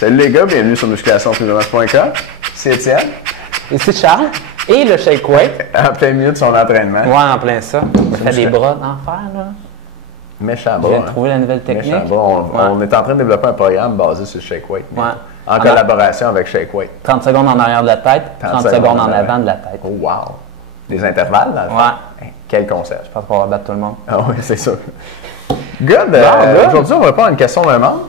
Salut les gars, bienvenue sur musculationprisemasse.com. C'est Étienne. Ici Charles. Et le shake weight. En plein milieu de son entraînement. Ouais, en plein ça. On fait des bras d'enfer, là. Méchant J'ai bras. trouvé la nouvelle technique. Méchant bras. On est en train de développer un programme basé sur le shake weight. Ouais. En collaboration avec Shake Weight. 30 secondes en arrière de la tête, 30 secondes en avant de la tête. Oh, wow! Des intervalles, dans le fond? Ouais. Quel concept. Je pense qu'on va battre tout le monde. Ah oui, c'est sûr. Good! Good. Aujourd'hui, on va répondre à une question d'un membre.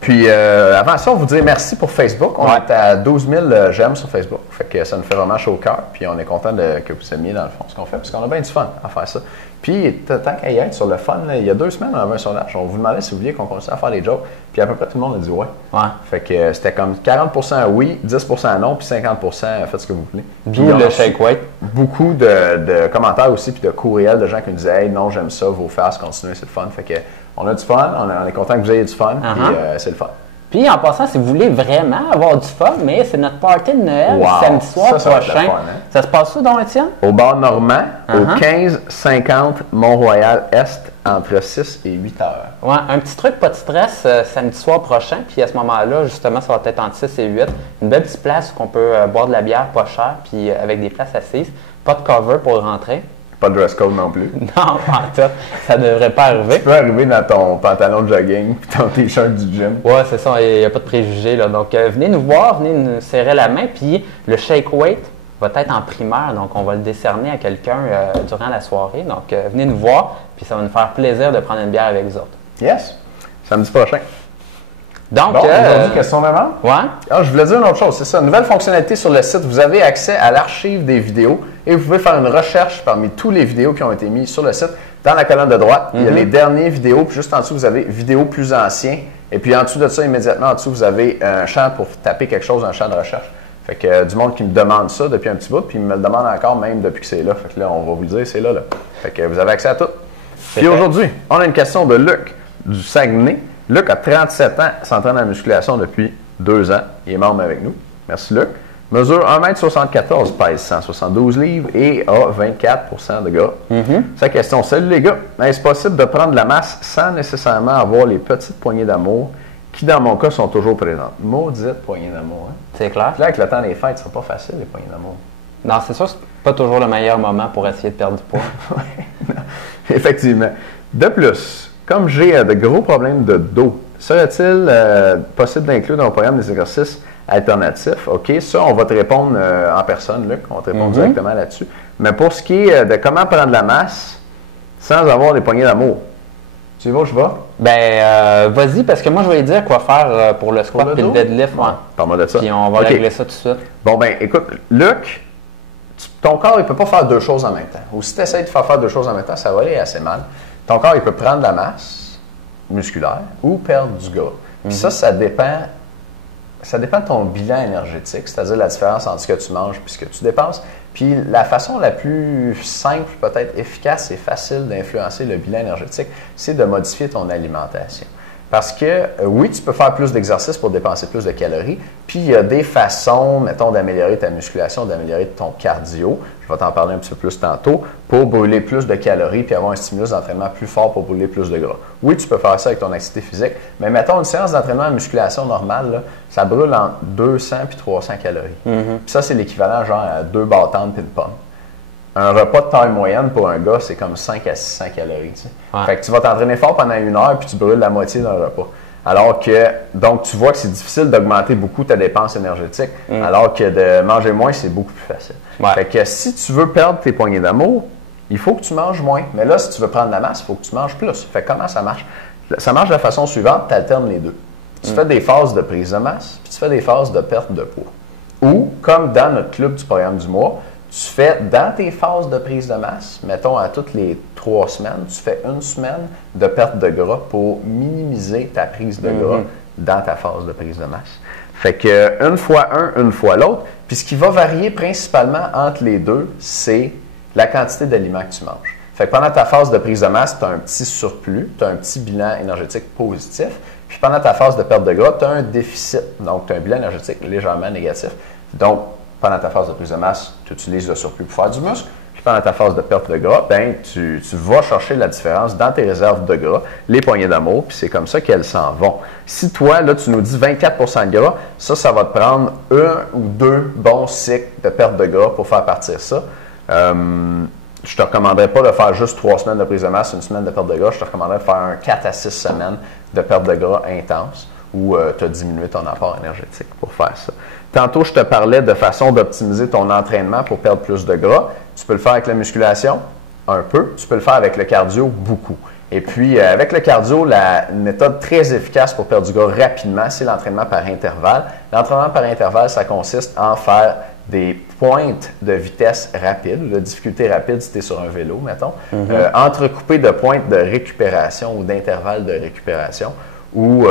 Puis, avant ça, on vous dit merci pour Facebook. On est à 12 000 j'aime sur Facebook. Fait que ça nous fait vraiment chaud au cœur. Puis, on est content que vous aimiez, dans le fond, ce qu'on fait. Parce qu'on a bien du fun à faire ça. Puis, tant qu'à y être sur le fun, là, il y a 2 semaines, on avait un sondage. On vous demandait si vous vouliez qu'on continue à faire des jokes. Puis, à peu près tout le monde a dit ouais. Fait que c'était comme 40% oui, 10% non, puis 50% faites ce que vous voulez. D'où le shake weight. Beaucoup de commentaires aussi, puis de courriels de gens qui nous disaient hey, non, j'aime ça, vos faces, continuez, c'est le fun. Fait que on a du fun, on est content que vous ayez du fun, puis c'est le fun. Puis en passant, si vous voulez vraiment avoir du fun, mais c'est notre party de Noël samedi soir prochain. Ça se passe où donc, Étienne? Au bar Normand, au 1550 Mont-Royal-Est, entre 6 et 8 heures. Ouais, un petit truc, pas de stress, samedi soir prochain. Puis à ce moment-là, justement, ça va être entre 6 et 8. Une belle petite place où on peut boire de la bière pas cher, puis avec des places assises. Pas de cover pour rentrer. Pas de dress code non plus. Non, pas en tout. Ça devrait pas arriver. Tu peux arriver dans ton pantalon de jogging puis ton t-shirt du gym. Ouais, c'est ça. Il n'y a pas de préjugés, là. Donc, venez nous voir, venez nous serrer la main. Puis, le shake weight va être en primaire. Donc, on va le décerner à quelqu'un durant la soirée. Donc, venez nous voir. Puis, ça va nous faire plaisir de prendre une bière avec vous autres. Yes. Samedi prochain. Donc, bon, aujourd'hui, question maman? Ouais. Ah, je voulais dire une autre chose, c'est ça. Nouvelle fonctionnalité sur le site. Vous avez accès à l'archive des vidéos et vous pouvez faire une recherche parmi tous les vidéos qui ont été mises sur le site. Dans la colonne de droite, il y a les dernières vidéos. Puis juste en dessous, vous avez vidéos plus anciens. Et puis en dessous de ça, immédiatement en dessous, vous avez un champ pour taper quelque chose, un champ de recherche. Fait que du monde qui me demande ça depuis un petit bout, puis il me le demande encore même depuis que c'est là. Fait que là, on va vous le dire, c'est là. Fait que vous avez accès à tout. Puis aujourd'hui, on a une question de Luc du Saguenay. Luc a 37 ans, s'entraîne en musculation depuis 2 ans. Il est membre avec nous. Merci Luc. Mesure 1m74, pèse 172 livres et a 24% de gras. Sa question, salut les gars, est-ce possible de prendre de la masse sans nécessairement avoir les petites poignées d'amour qui, dans mon cas, sont toujours présentes? Maudite poignée d'amour. Hein? C'est clair. Là, avec le temps des fêtes, ce sera pas facile, les poignées d'amour. Non, c'est sûr que c'est pas toujours le meilleur moment pour essayer de perdre du poids. Effectivement. De plus, comme j'ai de gros problèmes de dos, serait-il possible d'inclure dans le programme des exercices alternatifs? OK, ça, on va te répondre en personne, Luc. On va te répondre directement là-dessus. Mais pour ce qui est de comment prendre de la masse sans avoir des poignées d'amour, tu y vas, je vais? Ben, vas-y, parce que moi, je vais lui dire quoi faire pour le squat et le deadlift. Ouais. Parle-moi de ça. Puis on va régler ça tout de suite. Bon, ben, écoute, Luc, ton corps, il ne peut pas faire 2 choses en même temps. Ou si tu essaies de faire 2 choses en même temps, ça va aller assez mal. Ton corps, il peut prendre de la masse musculaire ou perdre du gras. Puis ça dépend de ton bilan énergétique, c'est-à-dire la différence entre ce que tu manges et ce que tu dépenses. Puis la façon la plus simple, peut-être efficace et facile d'influencer le bilan énergétique, c'est de modifier ton alimentation. Parce que, oui, tu peux faire plus d'exercices pour dépenser plus de calories, puis il y a des façons, mettons, d'améliorer ta musculation, d'améliorer ton cardio, je vais t'en parler un petit peu plus tantôt, pour brûler plus de calories puis avoir un stimulus d'entraînement plus fort pour brûler plus de gras. Oui, tu peux faire ça avec ton activité physique, mais mettons, une séance d'entraînement en musculation normale, là, ça brûle entre 200 puis 300 calories. Puis ça, c'est l'équivalent genre à 2 bâtons de ping-pong. Un repas de taille moyenne pour un gars, c'est comme 5 à 600 calories. Tu sais. Fait que tu vas t'entraîner fort pendant 1 heure puis tu brûles la moitié d'un repas. Alors que, donc, tu vois que c'est difficile d'augmenter beaucoup ta dépense énergétique, alors que de manger moins, c'est beaucoup plus facile. Fait que si tu veux perdre tes poignées d'amour, il faut que tu manges moins. Mais là, si tu veux prendre la masse, il faut que tu manges plus. Fait que comment ça marche? Ça marche de la façon suivante, tu alternes les deux. Tu fais des phases de prise de masse, puis tu fais des phases de perte de poids. Ou, comme dans notre club du programme du mois, tu fais dans tes phases de prise de masse, mettons à toutes les 3 semaines, tu fais 1 semaine de perte de gras pour minimiser ta prise de gras dans ta phase de prise de masse. Fait que une fois un, une fois l'autre. Puis ce qui va varier principalement entre les deux, c'est la quantité d'aliments que tu manges. Fait que pendant ta phase de prise de masse, tu as un petit surplus, tu as un petit bilan énergétique positif. Puis pendant ta phase de perte de gras, tu as un déficit. Donc, tu as un bilan énergétique légèrement négatif. Donc, pendant ta phase de prise de masse, tu utilises le surplus pour faire du muscle. Puis pendant ta phase de perte de gras, ben, tu vas chercher la différence dans tes réserves de gras, les poignées d'amour, puis c'est comme ça qu'elles s'en vont. Si toi, là, tu nous dis 24 de gras, ça va te prendre 1 ou 2 bons cycles de perte de gras pour faire partir ça. Je te recommanderais pas de faire juste 3 semaines de prise de masse, 1 semaine de perte de gras. Je te recommanderais de faire un 4 à 6 semaines de perte de gras intense où tu as diminué ton apport énergétique pour faire ça. Tantôt, je te parlais de façon d'optimiser ton entraînement pour perdre plus de gras. Tu peux le faire avec la musculation, un peu. Tu peux le faire avec le cardio, beaucoup. Et puis, avec le cardio, la méthode très efficace pour perdre du gras rapidement, c'est l'entraînement par intervalle. L'entraînement par intervalle, ça consiste en faire des pointes de vitesse rapide, ou de difficulté rapide si tu es sur un vélo, mettons, entrecoupées de pointes de récupération ou d'intervalles de récupération, où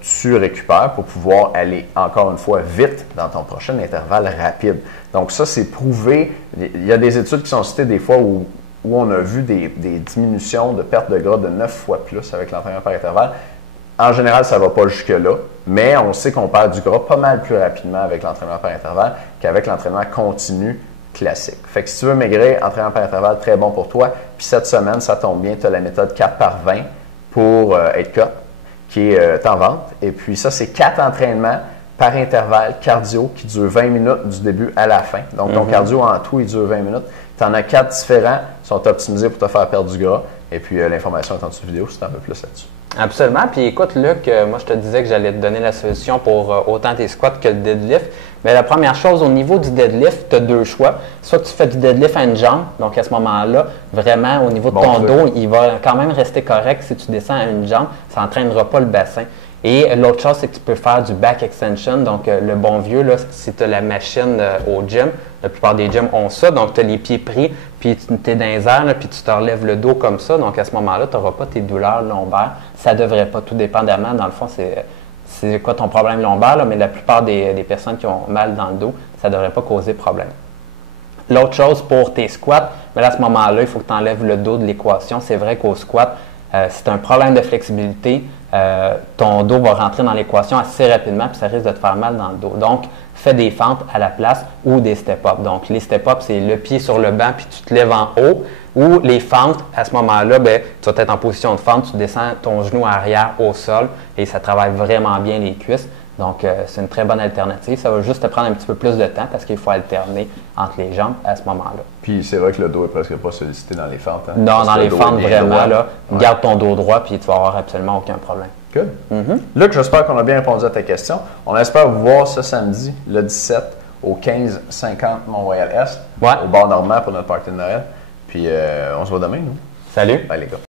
tu récupères pour pouvoir aller, encore une fois, vite dans ton prochain intervalle rapide. Donc ça, c'est prouvé. Il y a des études qui sont citées des fois où on a vu des diminutions de perte de gras de 9 fois plus avec l'entraînement par intervalle. En général, ça ne va pas jusque-là, mais on sait qu'on perd du gras pas mal plus rapidement avec l'entraînement par intervalle qu'avec l'entraînement continu classique. Fait que si tu veux maigrir, entraînement par intervalle, très bon pour toi. Puis cette semaine, ça tombe bien, tu as la méthode 4 par 20 pour être cut, qui est en vente. Et puis ça, c'est 4 entraînements par intervalle cardio qui durent 20 minutes du début à la fin. Donc, ton cardio en tout, il dure 20 minutes. Tu en as 4 différents, sont optimisés pour te faire perdre du gras. Et puis, l'information est en dessous de vidéo si tu en veux plus là-dessus. Absolument. Puis écoute, Luc, moi je te disais que j'allais te donner la solution pour autant tes squats que le deadlift. Mais la première chose, au niveau du deadlift, tu as 2 choix. Soit tu fais du deadlift à une jambe, donc à ce moment-là, vraiment au niveau de ton dos, il va quand même rester correct si tu descends à une jambe, ça n'entraînera pas le bassin. Et l'autre chose, c'est que tu peux faire du back extension. Donc, le bon vieux, là, si tu as la machine au gym, la plupart des gyms ont ça. Donc, tu as les pieds pris, puis tu es dans les airs, là, puis tu te relèves le dos comme ça. Donc, à ce moment-là, tu n'auras pas tes douleurs lombaires. Ça ne devrait pas, tout dépendamment. Dans le fond, c'est quoi ton problème lombaire, là, mais la plupart des personnes qui ont mal dans le dos, ça ne devrait pas causer problème. L'autre chose pour tes squats, mais là, à ce moment-là, il faut que tu enlèves le dos de l'équation. C'est vrai qu'au squat, si tu as un problème de flexibilité, ton dos va rentrer dans l'équation assez rapidement puis ça risque de te faire mal dans le dos. Donc, fais des fentes à la place ou des step-up. Donc, les step-up, c'est le pied sur le banc puis tu te lèves en haut. Ou les fentes, à ce moment-là, ben, tu vas être en position de fente, tu descends ton genou arrière au sol et ça travaille vraiment bien les cuisses. Donc, c'est une très bonne alternative. Ça va juste te prendre un petit peu plus de temps parce qu'il faut alterner entre les jambes à ce moment-là. Puis, c'est vrai que le dos est presque pas sollicité dans les fentes. Hein? Non, dans les fentes, vraiment, là, garde ton dos droit puis tu vas avoir absolument aucun problème. Good. Luc, j'espère qu'on a bien répondu à ta question. On espère vous voir ce samedi, le 17, au 1550 Mont-Royal-Est, au bar Normand pour notre party de Noël. Puis, on se voit demain, nous. Salut. Bye, les gars.